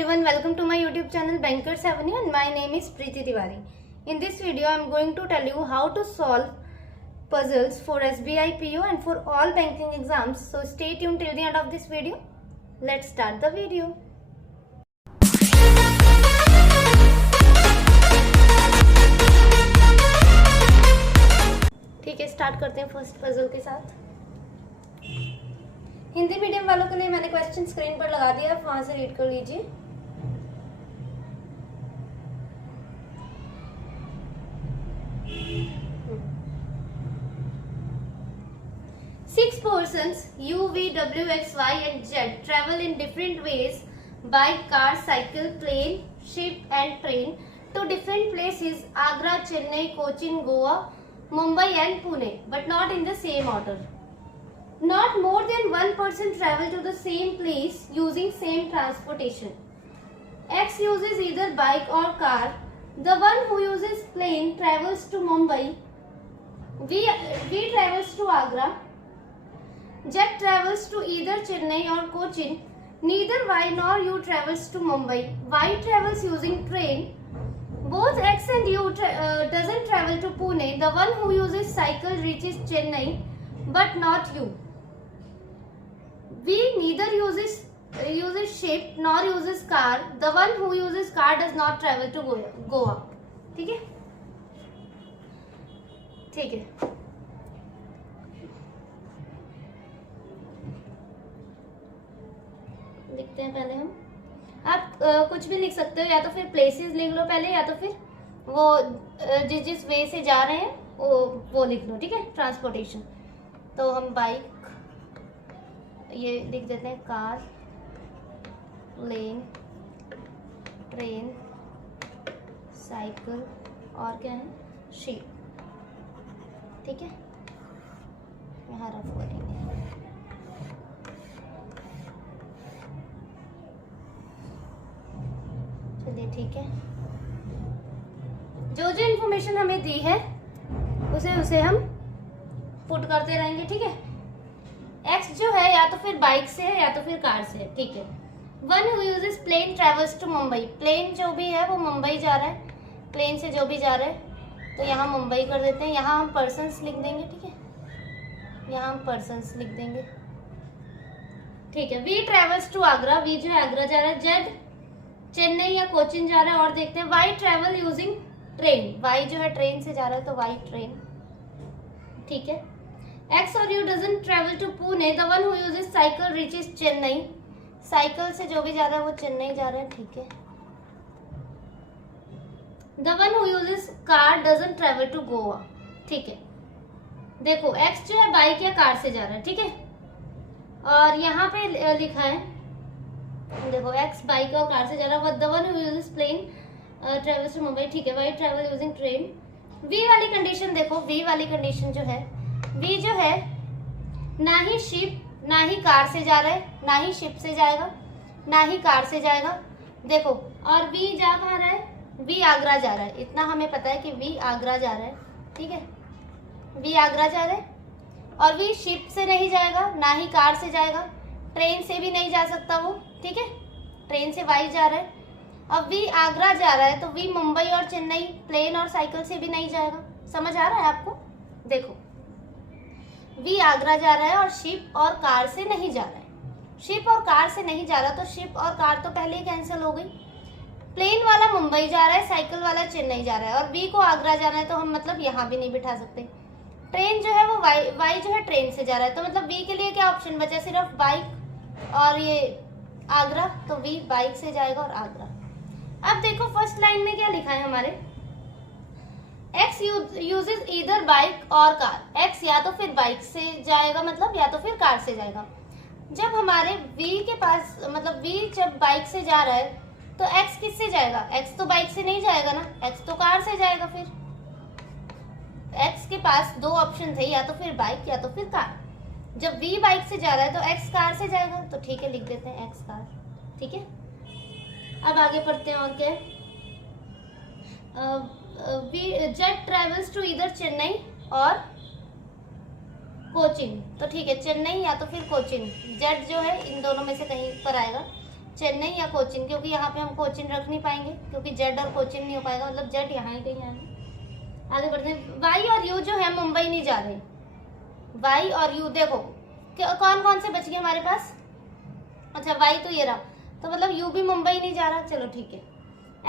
everyone, welcome to my YouTube channel Bankers Avenue and my name is Preeti Tiwari. In this video I am going to tell you how to solve puzzles for SBI PO and for all banking exams. So stay tuned till the end of this video. Let's start the video. ठीक है, start करते हैं first puzzle के साथ। Hindi medium वालों के लिए मैंने क्वेश्चन स्क्रीन पर लगा दिया, आप वहां से रीड कर लीजिए। Six persons U, V, W, X, Y and Z travel in different ways by car, cycle, plane, ship and train to different places: Agra, Chennai, Cochin, Goa, Mumbai and Pune, but not in the same order. Not more than one person travel to the same place using same transportation. X uses either bike or car. The one who uses plane travels to Mumbai. V travels to Agra. Z travels to either Chennai or Cochin. Neither Y nor U travels to Mumbai. Y travels using train. Both X and U doesn't travel to Pune. The one who uses cycle reaches Chennai, but not U. V neither uses ship nor uses car. The one who uses car does not travel to Goa. ठीक है, ठीक है। लिखते हैं पहले हम। आप कुछ भी लिख सकते हो, या तो फिर प्लेसेस लिख लो पहले, या तो फिर वो जिस वे से जा रहे हैं वो लिख लो। ठीक है, ट्रांसपोर्टेशन। तो हम बाइक ये लिख देते हैं, कार, प्लेन, ट्रेन, साइकिल और क्या है, शिप। ठीक है, यहाँ रफ करेंगे। चलिए ठीक है, जो जो इन्फॉर्मेशन हमें दी है उसे हम पुट करते रहेंगे। ठीक है, एक्स जो है या तो फिर बाइक से है या तो फिर कार से है। ठीक है, one who uses plane travels to Mumbai. Plane जो भी है वो मुंबई जा रहा है, प्लेन से जो भी जा रहा है, तो यहाँ मुंबई कर देते हैं। यहाँ हम पर्सन्स लिख देंगे। ठीक है, यहाँ हम पर्सन्स लिख देंगे। ठीक है, V travels to Agra. V जो है आगरा जा रहा है। जेड चेन्नई या कोचिन जा रहा है। और देखते हैं, Y travel using train. Y जो है ट्रेन से जा रहा है, तो वाई ट्रेन। ठीक है, X और U doesn't travel to Pune. The one who uses cycle reaches Chennai. Cycle से जो भी जा रहा है वो चेन्नई जा रहा है। ठीक है, The one who uses car doesn't travel to Goa. ठीक है, देखो X जो है बाइक या कार से जा रहा है। ठीक है, और यहाँ पे लिखा है, देखो X बाइक और कार से जा रहा है। The one who uses plane travels to Mumbai. ठीक है, Y travel using train. V वाली कंडीशन देखो, V वाली कंडीशन जो है, V जो है ना ही शिप ना ही कार से जा रहा है, ना ही शिप से जाएगा ना ही कार से जाएगा। देखो, और V जा कहाँ रहा है, V आगरा जा रहा है। इतना हमें पता है कि V आगरा जा रहा है। ठीक है, V आगरा जा रहा है, और V शिप से नहीं जाएगा ना ही कार से जाएगा, ट्रेन से भी नहीं जा सकता वो। ठीक है, ट्रेन से Y जा रहा है। अब V आगरा जा रहा है, तो V मुंबई और चेन्नई प्लेन और साइकिल से भी नहीं जाएगा। समझ आ रहा है आपको? देखो, V आगरा जा रहा है और शिप और कार से नहीं जा रहा है। शिप और कार से नहीं जा रहा, तो शिप और कार तो पहले ही कैंसिल हो गई। प्लेन वाला मुंबई जा रहा है, साइकिल वाला चेन्नई जा रहा है, और V को आगरा जाना है, तो हम मतलब यहाँ भी नहीं बिठा सकते। ट्रेन जो है वो Y जो है ट्रेन से जा रहा है, तो मतलब V के लिए क्या ऑप्शन बचा, सिर्फ बाइक और ये आगरा। तो V बाइक से जाएगा और आगरा। अब देखो फर्स्ट लाइन में क्या लिखा है हमारे, X uses either बाइक और कार। X या तो फिर बाइक से जाएगा, मतलब या तो फिर कार से जाएगा। जब हमारे V के पास, मतलब V जब बाइक से जा रहा है, तो X किससे जाएगा, X तो बाइक से नहीं जाएगा ना, X तो कार से जाएगा। फिर X के पास दो ऑप्शन थे, या तो फिर बाइक या तो फिर कार। जब V बाइक से जा रहा है तो X कार से जाएगा, तो ठीक है लिख देते हैं X कार। ठीक है, अब आगे पढ़ते हैं। और क्या है, जेट ट्रेवल्स टू इधर चेन्नई और कोचिन। तो ठीक है, चेन्नई या तो फिर कोचिन। जेट जो है इन दोनों में से कहीं पर आएगा। चेन्नई या कोचिन, क्योंकि यहाँ पे हम कोचिन रख नहीं पाएंगे क्योंकि जेड और कोचिन नहीं हो पाएगा, मतलब जेड यहाँ ही कहीं आएगा। आगे बढ़ते हैं। वाई और यू जो है मुंबई नहीं जा रहे। वाई और यू देखो कौन कौन से बच गए हमारे पास। अच्छा वाई तो ये रहा, तो मतलब यू भी मुंबई नहीं जा रहा, चलो ठीक है।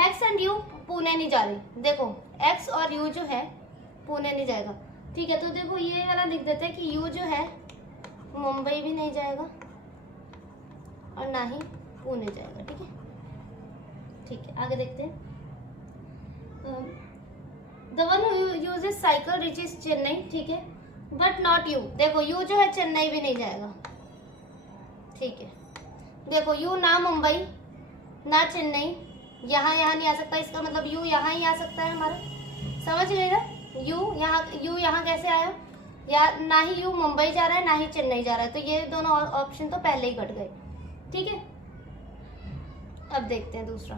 एक्स एंड यू पुणे नहीं जा रही। देखो एक्स और यू जो है पुणे नहीं जाएगा, ठीक है। तो देखो ये वाला लिख देते हैं कि यू जो है मुंबई भी नहीं जाएगा और ना ही पुणे जाएगा, ठीक है। ठीक है आगे देखते हैं। The one who uses cycle reaches Chennai, ठीक है, बट नॉट यू। देखो यू जो है चेन्नई भी नहीं जाएगा, ठीक है। देखो यू ना मुंबई ना चेन्नई, यहाँ नहीं आ सकता, इसका मतलब यू यहाँ ही आ सकता है हमारा, समझ रहे ना। यू यहाँ कैसे आया, या ना ही यू मुंबई जा रहा है ना ही चेन्नई जा रहा है, तो ये दोनों ऑप्शन तो पहले ही कट गए, ठीक है। अब देखते हैं दूसरा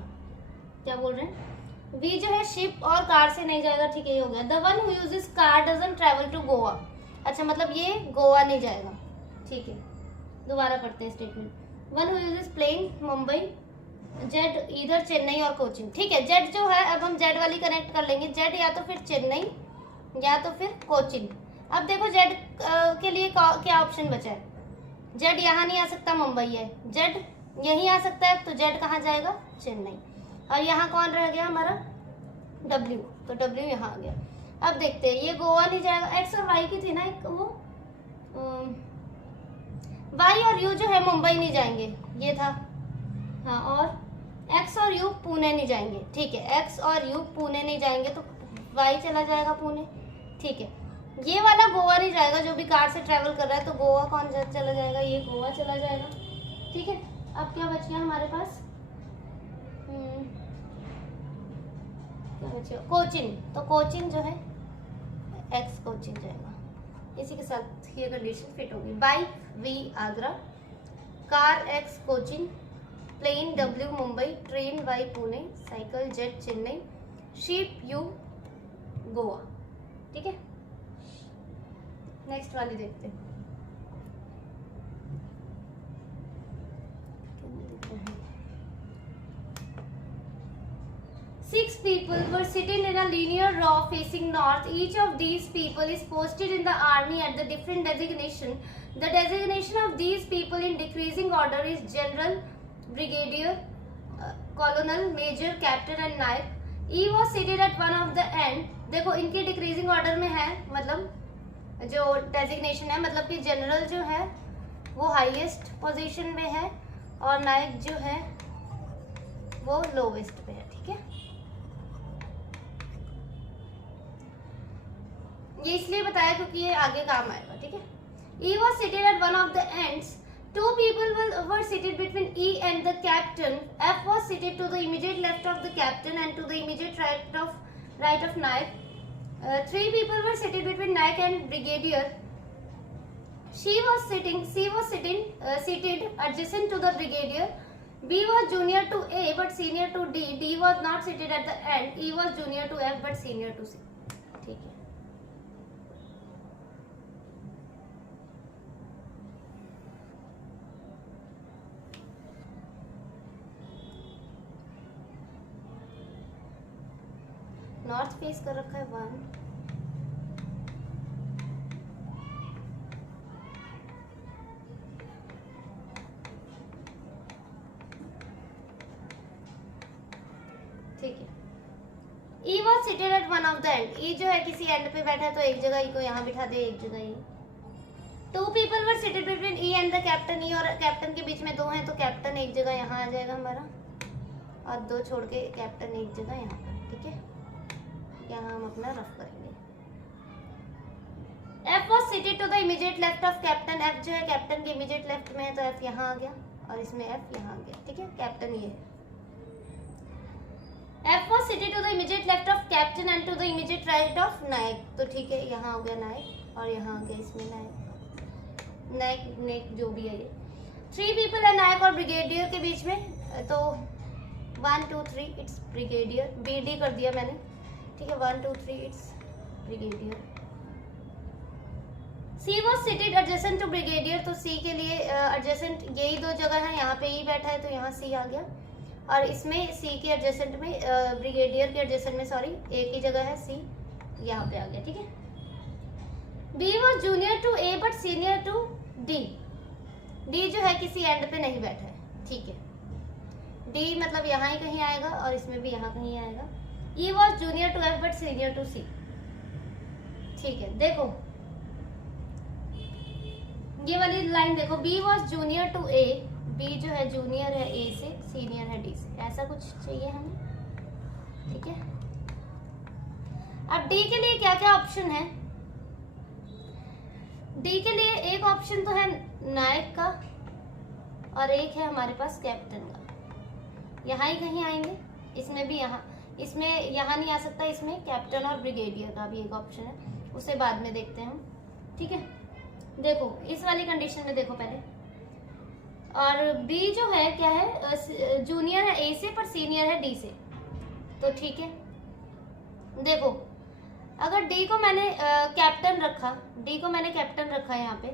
क्या बोल रहे हैं। वी जो है शिप और कार से नहीं जाएगा, ठीक है ये हो गया। The one who uses car doesn't travel to Goa. अच्छा मतलब ये गोवा नहीं जाएगा, ठीक है। दोबारा पढ़ते हैं statement. One who uses plane Mumbai, Z इधर चेन्नई और कोचिन, ठीक है। जेड जो है अब हम जेड वाली कनेक्ट कर लेंगे, जेड या तो फिर चेन्नई या तो फिर कोचिन। अब देखो जेड के लिए क्या ऑप्शन बचा है। जेड यहाँ नहीं आ सकता, मुंबई है, जेड यहीं आ सकता है, तो जेड कहाँ जाएगा, चेन्नई। और यहाँ कौन रह गया हमारा, डब्ल्यू, तो डब्ल्यू यहाँ आ गया। अब देखते हैं ये गोवा नहीं जाएगा। एक्स और वाई की थी ना एक वो, वाई और यू जो है मुंबई नहीं जाएंगे, ये था हाँ। और एक्स और यू पुणे नहीं जाएंगे, ठीक है। एक्स और यू पुणे नहीं जाएंगे तो वाई चला जाएगा पुणे, ठीक है। ये वाला गोवा नहीं जाएगा, जो भी कार से ट्रेवल कर रहा है, तो गोवा कौन चला जाएगा, ये गोवा चला जाएगा, ठीक है। अब क्या बच गया हमारे पास, क्या बचा, कोचिन, तो कोचिन जो है एक्स कोचिन जाएगा। इसी के साथ ये कंडीशन फिट होगी। Bike V Agra, car X Cochin, plane W Mumbai, train Y Pune, cycle Z Chennai, ship U Goa, ठीक है। नेक्स्ट वाली देखते हैं। 6 people were sitting in a linear row facing north. Each of these people is posted in the army at the different designation. The designation of these people in decreasing order is general, brigadier, colonel, major, captain and naik. E was seated at one of the end. देखो इनके decreasing order में है, मतलब जो designation है, मतलब कि general जो है वो हाईएस्ट पोजीशन में है और नायक जो है वो लोवेस्ट पे है, ठीक है। ये इसलिए बताया क्योंकि ये आगे काम आएगा, ठीक है। E was seated at one of the ends. 2 people were seated between E and the captain. F was seated to the immediate left of the captain and to the immediate right of Naik. 3 people were seated between Naik and brigadier. C was seated adjacent to the brigadier. B was junior to A but senior to D. D was not seated at the end. E was junior to F but senior to C. ठीक है। North face कर रखा है 1, ठीक है। E was seated at one of the end. E जो है किसी एंड पे बैठा है तो एक जगह E को यहाँ बिठा दे, एक जगह E। 2 people were seated between E and the captain. E और कैप्टन के बीच में 2 हैं तो कैप्टन एक जगह यहाँ आ जाएगा हमारा और 2 छोड़ के कैप्टन एक जगह यहाँ पर, ठीक है। यहाँ हम अपना रफ करेंगे। F was seated to the immediate left of captain. F जो है कैप्टन के इमीडिएट लेफ्ट में है तो F यहाँ आ गया और इसमें F यहाँ आ गया, ठीक है। कैप्टन ये है। F was seated to the immediate left of captain and to the immediate right of नायक, तो ठीक है यहाँ हो गया नायक और यहाँ आ गया इसमें नायक जो भी है ये। 3 people है नायक और ब्रिगेडियर के बीच में, तो 1 2 3 इट्स ब्रिगेडियर, BD कर दिया मैंने, ठीक है। 1 2 3 it's brigadier. C was seated adjacent to brigadier, तो सी के लिए एडजेसेंट यही दो जगह है, यहाँ पे ई बैठा है तो यहाँ सी आ गया, और इसमें सी के एडजेसेंट में ब्रिगेडियर के एडजेसेंट में सॉरी एक ही जगह है, सी यहाँ पे आ गया, ठीक है। B was junior to A but senior to D, D जो है किसी एंड पे नहीं बैठा है, ठीक है। डी मतलब यहाँ ही कहीं आएगा और इसमें भी यहाँ कहीं आएगा। E was junior to F but senior to C, ठीक है। देखो ये वाली लाइन देखो, B was junior to A, B जो है जूनियर है ए से, सीनियर है डी से, ऐसा कुछ चाहिए हमें, ठीक है। अब डी के लिए क्या क्या ऑप्शन है? डी के लिए एक ऑप्शन तो है नायक का और एक है हमारे पास कैप्टन का, यहाँ ही कहीं आएंगे, इसमें भी यहाँ, इसमें यहाँ नहीं आ सकता, इसमें कैप्टन और ब्रिगेडियर का भी एक ऑप्शन है, उसे बाद में देखते हैं हम, ठीक है। देखो इस वाली कंडीशन में देखो पहले, और बी जो है क्या है, जूनियर है ए से पर सीनियर है डी से, तो ठीक है। देखो अगर डी को मैंने कैप्टन रखा, डी को मैंने कैप्टन रखा है यहाँ पे,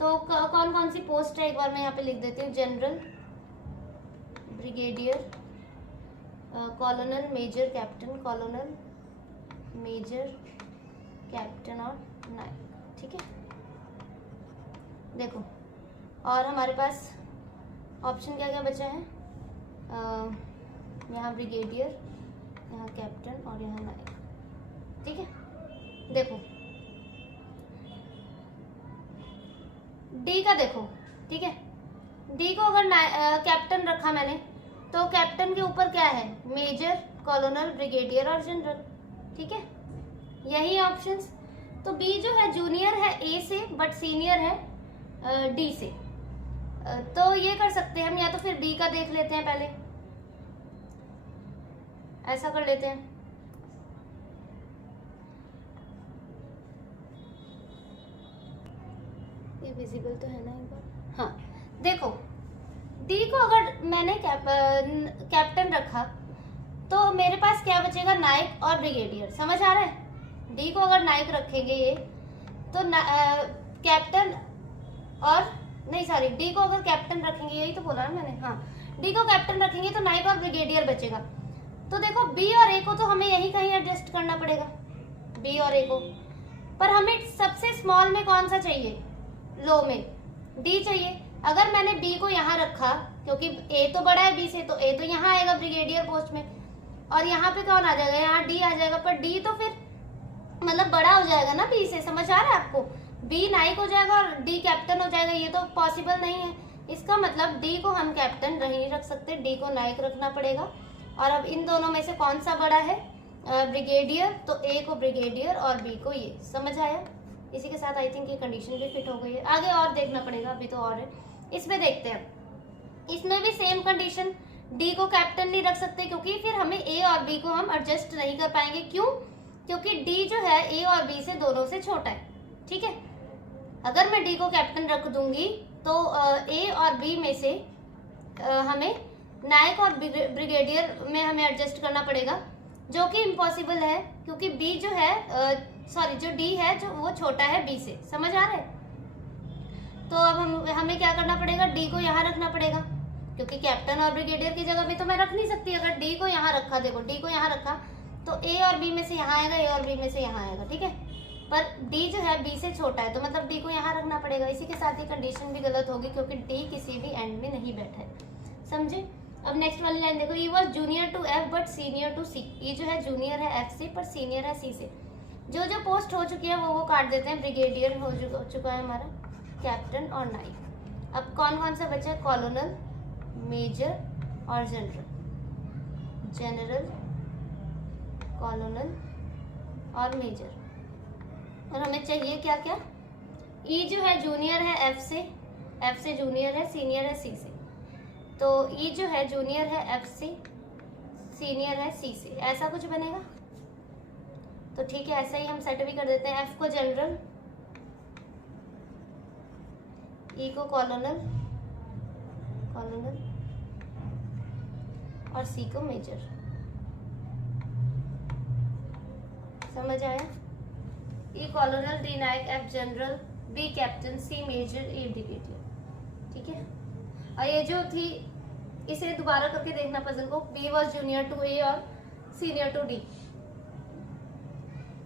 तो कौन कौन सी पोस्ट है एक बार मैं यहाँ पे लिख देती हूँ, general, brigadier, colonel, major, captain, colonel, major, captain और नायक, ठीक है। देखो और हमारे पास ऑप्शन क्या क्या बचा है, यहाँ ब्रिगेडियर, यहाँ कैप्टन और यहाँ नायक, ठीक है। देखो डी का देखो, ठीक है, डी को अगर कैप्टन रखा मैंने, तो कैप्टन के ऊपर क्या है, मेजर, कॉलोनल, ब्रिगेडियर और जनरल, ठीक है, यही ऑप्शंस। तो बी जो है जूनियर है ए से बट सीनियर है डी से, तो ये कर सकते हैं हम, या तो फिर बी का देख लेते हैं पहले, ऐसा कर लेते हैं। ये विजिबल तो है ना एक बार, हाँ। देखो डी को अगर मैंने कैप्टन रखा तो मेरे पास क्या बचेगा, नायक और ब्रिगेडियर, समझ आ रहा है। डी को अगर नायक रखेंगे ये तो कैप्टन और नहीं सॉरी, डी को अगर कैप्टन रखेंगे, यही तो बोला ना मैंने, हाँ, डी को कैप्टन रखेंगे तो नायक और ब्रिगेडियर बचेगा। तो देखो बी और ए को तो हमें यही कहीं एडजस्ट करना पड़ेगा, बी और ए को, पर हमें सबसे स्मॉल में कौन सा चाहिए, लो में डी चाहिए। अगर मैंने बी को यहाँ रखा, क्योंकि ए तो बड़ा है बी से, तो ए तो यहाँ आएगा ब्रिगेडियर पोस्ट में, और यहाँ पे कौन आ जाएगा, यहाँ डी आ जाएगा, पर डी तो फिर मतलब बड़ा हो जाएगा ना बी से, समझ आ रहा है आपको, बी नायक हो जाएगा और डी कैप्टन हो जाएगा, ये तो पॉसिबल नहीं है। इसका मतलब डी को हम कैप्टन नहीं रख सकते, डी को नायक रखना पड़ेगा। और अब इन दोनों में से कौन सा बड़ा है, ब्रिगेडियर, तो ए को ब्रिगेडियर और बी को ये, समझ आया। इसी के साथ आई थिंक ये कंडीशन भी फिट हो गई है, आगे और देखना पड़ेगा, अभी तो और है। इसमें देखते हैं, इसमें भी सेम कंडीशन, डी को कैप्टन नहीं रख सकते क्योंकि फिर हमें ए और बी को हम एडजस्ट नहीं कर पाएंगे। क्यों? क्योंकि डी जो है ए और बी से दोनों से छोटा है, ठीक है। अगर मैं डी को कैप्टन रख दूंगी तो ए और बी में से हमें नायक और ब्रिगेडियर में हमें एडजस्ट करना पड़ेगा, जो कि इम्पॉसिबल है क्योंकि बी जो है जो डी है जो वो छोटा है बी से, समझ आ रहा है। तो अब हमें क्या करना पड़ेगा, डी को यहाँ रखना पड़ेगा क्योंकि कैप्टन और ब्रिगेडियर की जगह पे तो मैं रख नहीं सकती। अगर डी को यहाँ रखा, देखो डी को यहाँ रखा तो ए और बी में से यहाँ आएगा, ए और बी में से यहाँ आएगा, ठीक है। पर डी जो है बी से छोटा है तो मतलब डी को यहाँ रखना पड़ेगा। इसी के साथ ही कंडीशन भी गलत होगी क्योंकि डी किसी भी एंड में नहीं बैठा है, समझे। अब नेक्स्ट वाली लाइन देखो, E was junior to F but senior to C. E जो है जूनियर है एफ से पर सीनियर है सी से। जो जो पोस्ट हो चुकी है वो काट देते हैं। ब्रिगेडियर हो चुका है हमारा, कैप्टन और नाइक। अब कौन कौन सा बचा है, कॉलोनल, मेजर और जनरल। जनरल, कॉलोनल और मेजर। और हमें चाहिए क्या क्या, ई जो है जूनियर है एफ से जूनियर है, सीनियर है सी से। तो ई जो है जूनियर है एफ से, सीनियर है सी से, ऐसा कुछ बनेगा। तो ठीक है, ऐसा ही हम सेट भी कर देते हैं। एफ को जनरल, ई को कॉलोनल और सी को मेजर। समझ आया। E colonel, D naik, F general, B captain, C major, A brigadier, ठीक है। और ये जो थी इसे दोबारा करके देखना पजल को, बी वॉज जूनियर टू ए और सीनियर टू डी,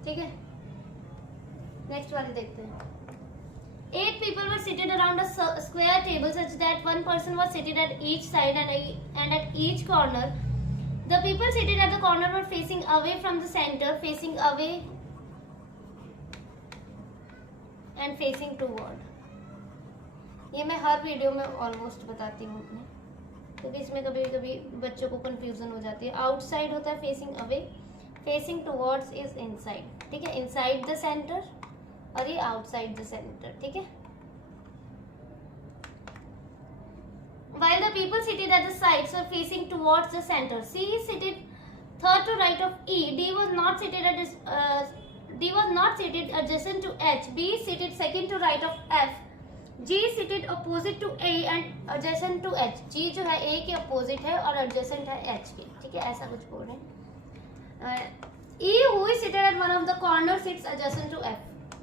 ठीक है। नेक्स्ट वाले देखते हैं। 8 people were seated around a square table such that one person was seated at each side and at each corner. The people seated at the corner were facing away from the center, facing away and facing toward. ये मैं हर video में almost बताती हूँ अपने, क्योंकि इसमें कभी कभी बच्चों को कंफ्यूजन हो जाती है। आउटसाइड होता है facing away, facing towards is inside, ठीक है। इनसाइड द सेंटर और ये आउटसाइड द सेंटर, ठीक है। While the people seated at the sides were facing towards the center, C is seated third to right of E. D was not seated adjacent to H. B is seated second to right of F. G is seated opposite to A and adjacent to H. G जो है A के opposite है और adjacent है H के, ठीक है। ऐसा कुछ बोल रहे हैं। E who is seated at one of the corner sits adjacent to F.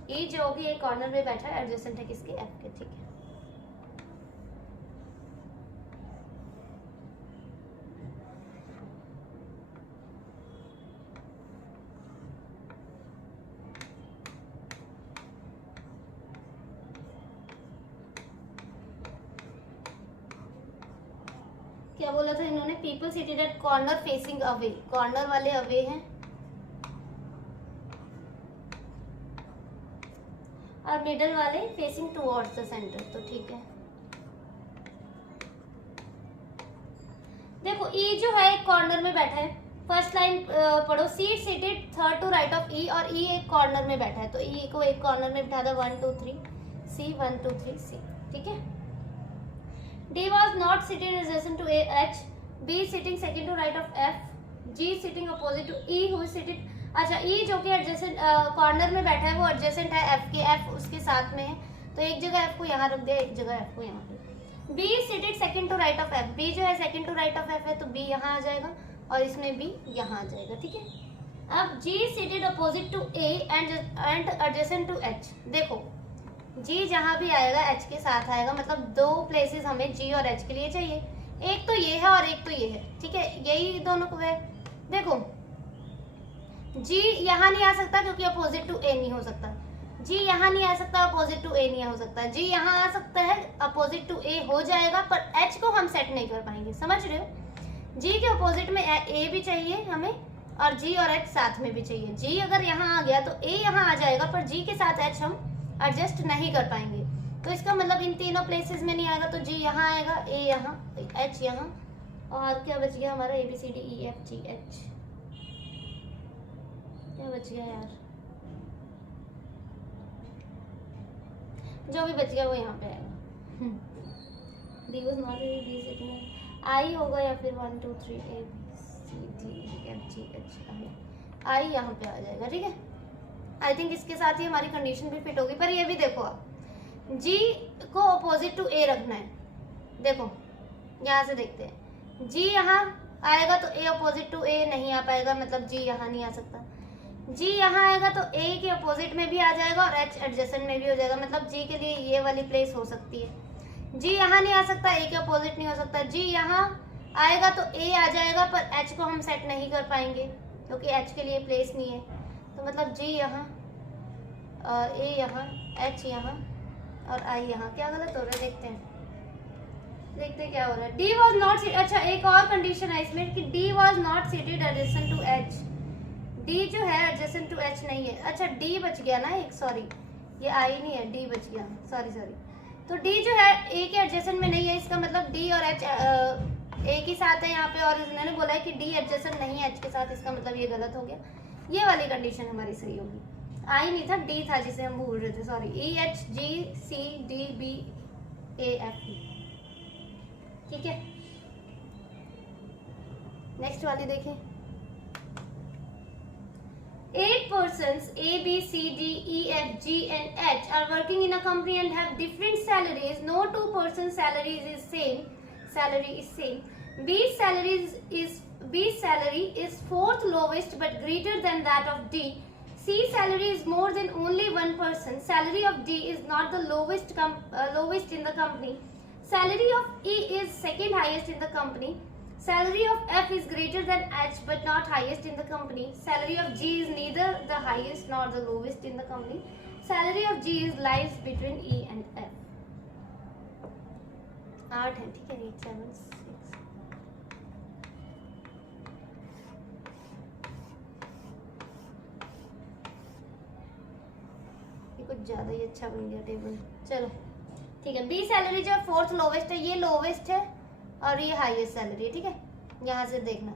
E जो कि एक कॉर्नर में बैठा है, एडजेसेंट है किसके, F के, ठीक है। क्या बोला था इन्होंने, people seated at corner facing away, corner वाले अवे हैं और मिडल वाले फेसिंग टुवर्ड्स द सेंटर, तो ठीक है। देखो ई जो है एक कॉर्नर में बैठा है, फर्स्ट लाइन पढ़ो, seat seated third to right of E, और ई एक कॉर्नर में बैठा है, तो ई को एक कॉर्नर में बिठा दो, 1 2 3 सी, 1 2 3 सी, ठीक है। D was not seated adjacent to H. B sitting second to right of F. G sitting opposite to E who is seated, अच्छा E जो कि एडजेसेंट कॉर्नर में बैठा है वो एडजेसेंट है F के, F उसके साथ में है, तो एक जगह F को यहाँ रख दिया, एक जगह F को यहाँ पे। B seated second to right of F. B जो है second to right of F है, तो B यहाँ आ जाएगा और इसमें B यहाँ आ जाएगा, ठीक है। अब G seated opposite to A and adjacent to H. देखो G जहाँ भी आएगा H के साथ आएगा, मतलब दो प्लेसेस हमें G और H के लिए चाहिए, एक तो ये है और एक तो ये है, ठीक है। यही दोनों को है। देखो G यहाँ नहीं आ सकता क्योंकि अपोजिट टू A नहीं हो सकता, G यहाँ नहीं आ सकता, अपोजिट टू A नहीं हो सकता, G यहाँ आ सकता है, अपोजिट टू A हो जाएगा, पर H को हम सेट नहीं कर पाएंगे, समझ रहे हो। G के अपोजिट में A भी चाहिए हमें और G और H साथ में भी चाहिए। G अगर यहाँ आ गया तो A यहाँ आ जाएगा, पर G के साथ H हम एडजस्ट नहीं कर पाएंगे, तो इसका मतलब इन तीनों प्लेसेस में नहीं आएगा, तो G यहाँ आएगा, A यहाँ, H यहाँ, और क्या बच गया हमारा, ABCDEFG H, क्या बच गया यार, जो भी बच गया वो यहाँ पे आएगा। D was not a D sitting, I होगा या फिर 1 2 3 ABCDEFG H, I यहाँ पे आ जाएगा, ठीक है। आई थिंक इसके साथ ही हमारी कंडीशन भी फिट होगी, पर ये भी देखो आप, G को अपोजिट टू A रखना है। देखो यहाँ से देखते हैं, G यहाँ आएगा तो A अपोजिट टू A नहीं आ पाएगा, मतलब G यहाँ नहीं आ सकता। G यहाँ आएगा तो A के अपोजिट में भी आ जाएगा और H एडजेसेंट में भी हो जाएगा, मतलब G के लिए ये वाली प्लेस हो सकती है। G यहाँ नहीं आ सकता, A के अपोजिट नहीं हो सकता। G यहाँ आएगा तो A आ जाएगा, पर H को हम सेट नहीं कर पाएंगे क्योंकि H के लिए प्लेस नहीं है, तो मतलब G यहाँ, A यहाँ, H यहाँ और I यहाँ। क्या गलत हो रहा है देखते हैं क्या हो रहा है। D was not seated, अच्छा एक और कंडीशन है इसमें कि D was not seated adjacent to H. D जो है adjacent to H नहीं है। अच्छा D बच गया ना एक, सॉरी ये I नहीं है, D बच गया, सॉरी। तो D जो है A के adjacent में नहीं है, इसका मतलब D और H A के साथ है यहाँ पे, और इन्होंने बोला है कि D adjacent नहीं है H के साथ, इसका मतलब ये गलत हो गया। ये वाली कंडीशन हमारी सही होगी। I नहीं था, D था जिसे हम भूल रहे थे, sorry. E H G C D B A F E, ठीक है। नेक्स्ट वाली देखें। 8 persons A B C D E F G and H are working in a company and have different salaries. No two persons' salaries is same. Salary is same. B's salary is fourth lowest but greater than that of D. C salary is more than only one person. Salary of D is not the lowest in the company. Salary of E is second highest in the company. Salary of F is greater than H but not highest in the company. Salary of G is neither the highest nor the lowest in the company. Salary of G is lies between E and F. 8 है, ठीक है, 8 7 6. कुछ ज्यादा ही अच्छा बन गया table. चलो ठीक है. बी सैलरी जो है फोर्थ लोवेस्ट है, ये लोवेस्ट है और ये हाईएस्ट सैलरी है. ठीक है, यहाँ से देखना.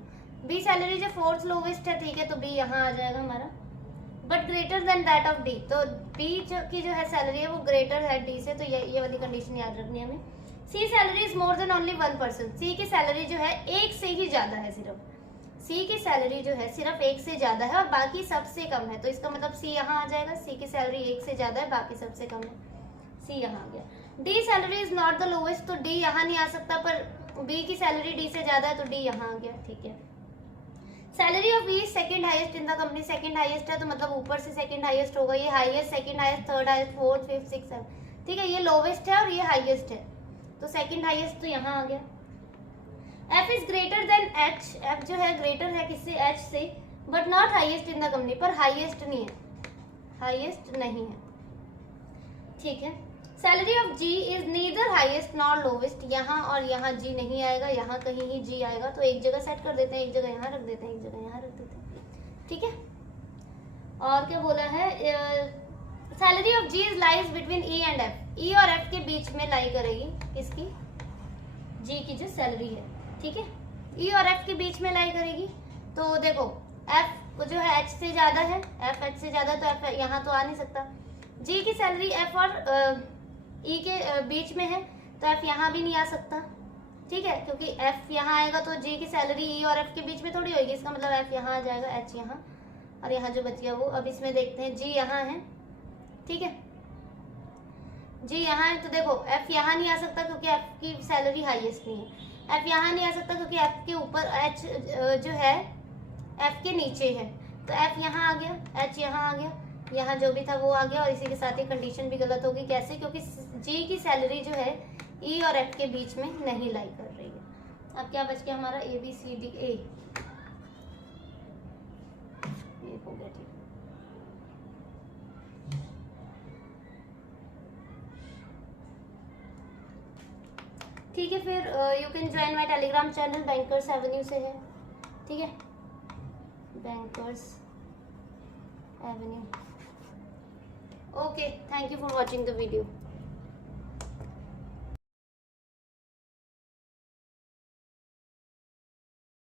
बी सैलरी जो फोर्थ लोवेस्ट है, ठीक है, तो बी यहाँ आ जाएगा हमारा. But greater than that of D, तो बी की जो है सैलरी है वो ग्रेटर है डी से, तो ये वाली कंडीशन याद रखनी है हमें. C salary is more than only one person. C की सैलरी जो है एक से ही ज्यादा है, सिर्फ सी की सैलरी जो है सिर्फ एक से ज्यादा है और बाकी सबसे कम है, तो इसका मतलब सी यहाँ आ जाएगा. सी की सैलरी एक से ज्यादा है, बाकी सबसे कम है, सी यहाँ आ गया. D salary is not the lowest, तो डी यहाँ नहीं आ सकता, पर बी की सैलरी डी से ज्यादा है तो डी यहाँ आ गया. ठीक है. Salary of B second highest in the company. Second highest है तो मतलब ऊपर से सेकंड हाईएस्ट होगा. ये highest, second highest, third highest, fourth, fifth, six, seven. ठीक है, ये लोवेस्ट है और ये हाईएस्ट है, तो सेकंड हाईएस्ट तो यहाँ आ गया. F is greater than H. F जो है ग्रेटर है किससे, H से, but not highest in the company, पर हाईएस्ट नहीं है, हाईएस्ट नहीं है. ठीक है. Salary of G is neither highest nor lowest. यहाँ और यहाँ G नहीं आएगा, यहाँ कहीं ही G आएगा, तो एक जगह सेट कर देते हैं, एक जगह यहाँ रख देते हैं, एक जगह यहाँ रख देते हैं. ठीक है. और क्या बोला है, salary of G is lies between E and F. E और F के बीच में लाई करेगी किसकी, G की जो सैलरी है. ठीक है, E और F के बीच में लाई करेगी. तो देखो F जो है H से ज्यादा है, F H से ज्यादा, तो F यहाँ तो आ नहीं सकता. G की सैलरी F और E के बीच में है, तो F यहाँ भी नहीं आ सकता. ठीक है, क्योंकि F यहाँ आएगा तो G की सैलरी E और F के बीच में थोड़ी होगी, इसका मतलब F यहाँ आ जाएगा, H यहाँ, और यहाँ जो बच गया वो. अब इसमें देखते हैं, G यहाँ है. ठीक है, G यहाँ है, तो देखो F यहाँ नहीं आ सकता क्योंकि F की सैलरी हाईएस्ट नहीं है. F यहाँ नहीं आ सकता क्योंकि F के ऊपर H जो है F के नीचे है, तो F यहाँ आ गया, H यहाँ आ गया, यहाँ जो भी था वो आ गया. और इसी के साथ ही कंडीशन भी गलत होगी. कैसे, क्योंकि G की सैलरी जो है E और F के बीच में नहीं लाई कर रही है. अब क्या बच गया हमारा, A B C D A. ये हो गया. ठीक है. फिर you can join my Telegram channel, bankers Avenue से है. ठीक है, bankers Avenue. Okay, thank you for watching the video.